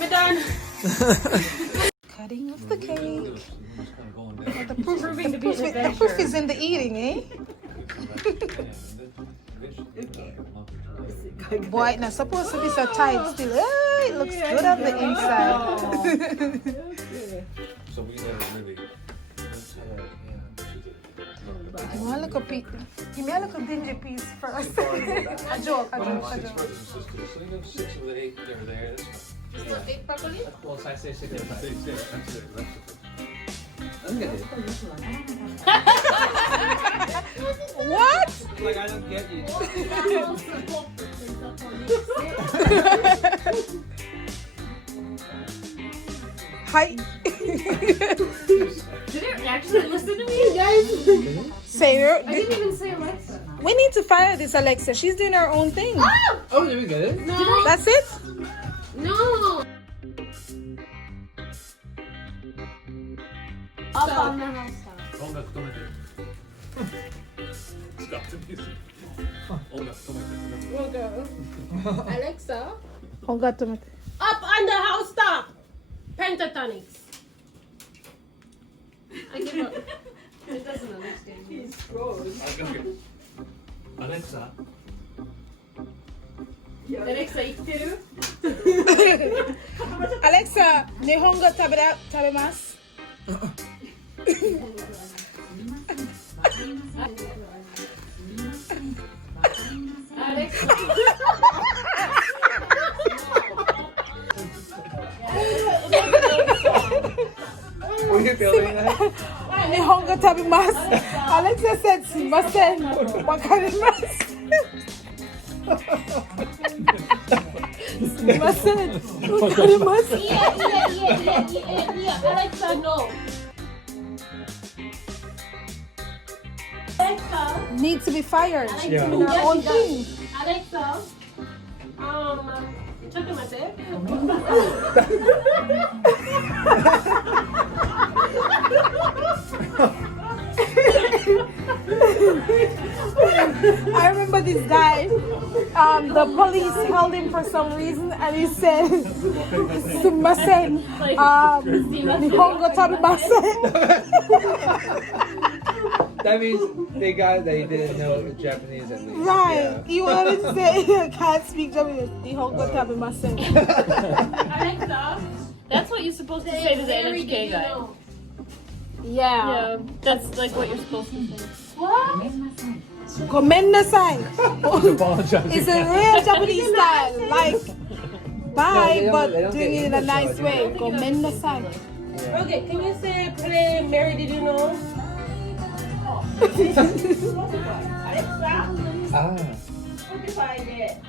Me done. Cutting of the cake. But the The proof is in the eating, eh? Boy, it's not supposed to be so tight still. Eh, it looks good on the inside. So we never really. You want a little piece? Give me a little dingy piece first. A joke. Six brothers and sisters. So you have 6 of the 8 that are there. That's fine. Eat broccoli? Well, I say 6 That's it. That's it. I'm good. What? Like, I don't get you. Hi. Did it actually listen to me, you guys? Say her. I didn't even say Alexa. We need to fire this Alexa. She's doing her own thing. Oh, did we get it? No. That's it? No. Up on the house top. Oh, no, don't make it. Stop the music. Oh, no, don't make it. We'll go. Alexa. Oh, got to Up on the house top. Pentatonics. I give up. It doesn't understand me. Alexa. Alexa, 生きてる? Alexa, 日本語食べます。Alexa. Were you filming that? 日本語食べます。Alexa said すいません。わかります。すみません。わかります。Yeah. Alexa, no. Alexa. Need to be fired. Yeah. In our own thing. Alexa. ちょっと待って。I remember this guy. The police held him for some reason, and he said, "Sumasen, 日本語食べません." That means they didn't know Japanese at least. Right. He wanted to say, I can't speak Japanese. 日本語食べません. Alexa. That's what you're supposed to say to the NHK guy. Yeah. Yeah, that's like what you're supposed to say. What? ごめんなさい. Apologize. It's a real Japanese style. Like, bye, they but don't doing get it in a English, nice though, way. ごめんなさい. Okay, can you say play Mary Did You Know? Ah. Spotify で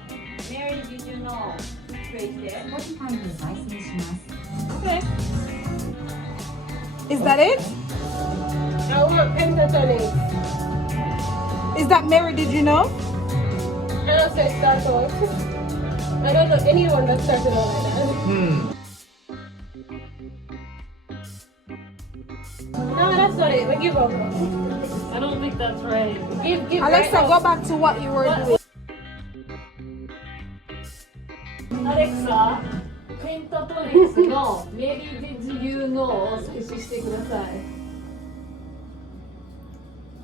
Mary Did You Know? プレイして。Okay. Is that it? I want pentatonic. Is that Mary? Did you know? I don't say start off. I don't know anyone that started off like that. No, that's not it. We give up. I don't think that's right. Give Alexa, right go up. back to what you were doing. Alexa, ペンタトニックスの Maybe Did You Know をスペシしてください。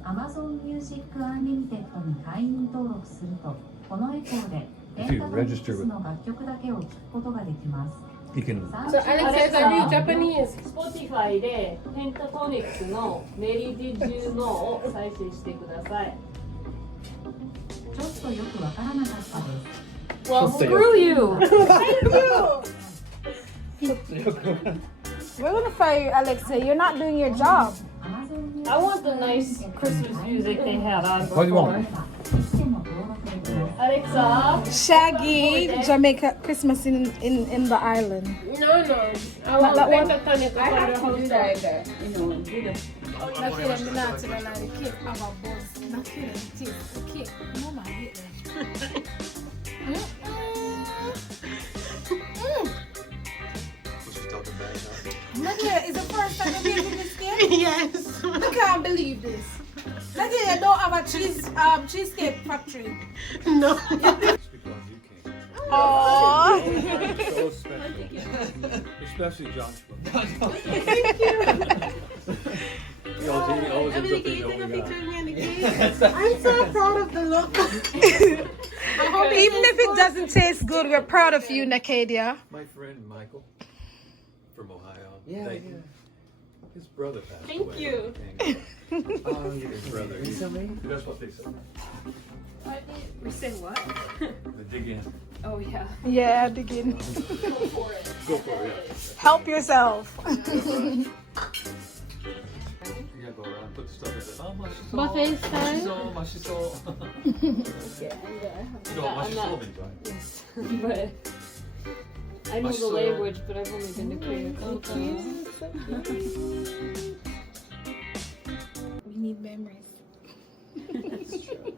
Amazon Music Unlimited に会員登録すると、このエコーでペンタトニックスの楽曲だけを聴くことができます。You can. So Alexa is a real Japanese. Spotify でペンタトニックスの Maybe Did You Know を再生してください。ちょっとよくわからなかったです。Well, screw you! We're gonna fire you, Alexa. You're not doing your job. I want the nice Christmas music they had on What do you want? Alexa, Shaggy, Jamaica, Christmas in the island. No. I want that one? pentatonic. I have to do that. Not feeling the nuts and the cake have a buzz. Not feeling it is the cake. No man, get them. Nadia, is the first time you're making this cake? Yes. I can't believe this. Nadia, don't have a cheesecake factory. No. It's because you came. Especially John. He always ends up being I'm so proud of the look. Even if it doesn't taste good, we're proud of you, Nakadia. My friend Michael from Ohio. Yeah, they, yeah. His brother passed Thank away. you. Oh, yeah. His brother. Recently? That's what they said. We say what? The dig in. Oh yeah. Yeah, begin. Go for it. Go for it. Help yourself. You gotta go around, put the stuff in the Buffet style? Mashiso. Yeah, No, I'm not. mashiso. But I know the Mashiso. language, but I've only been to Korea a couple times. We need memories. It's true.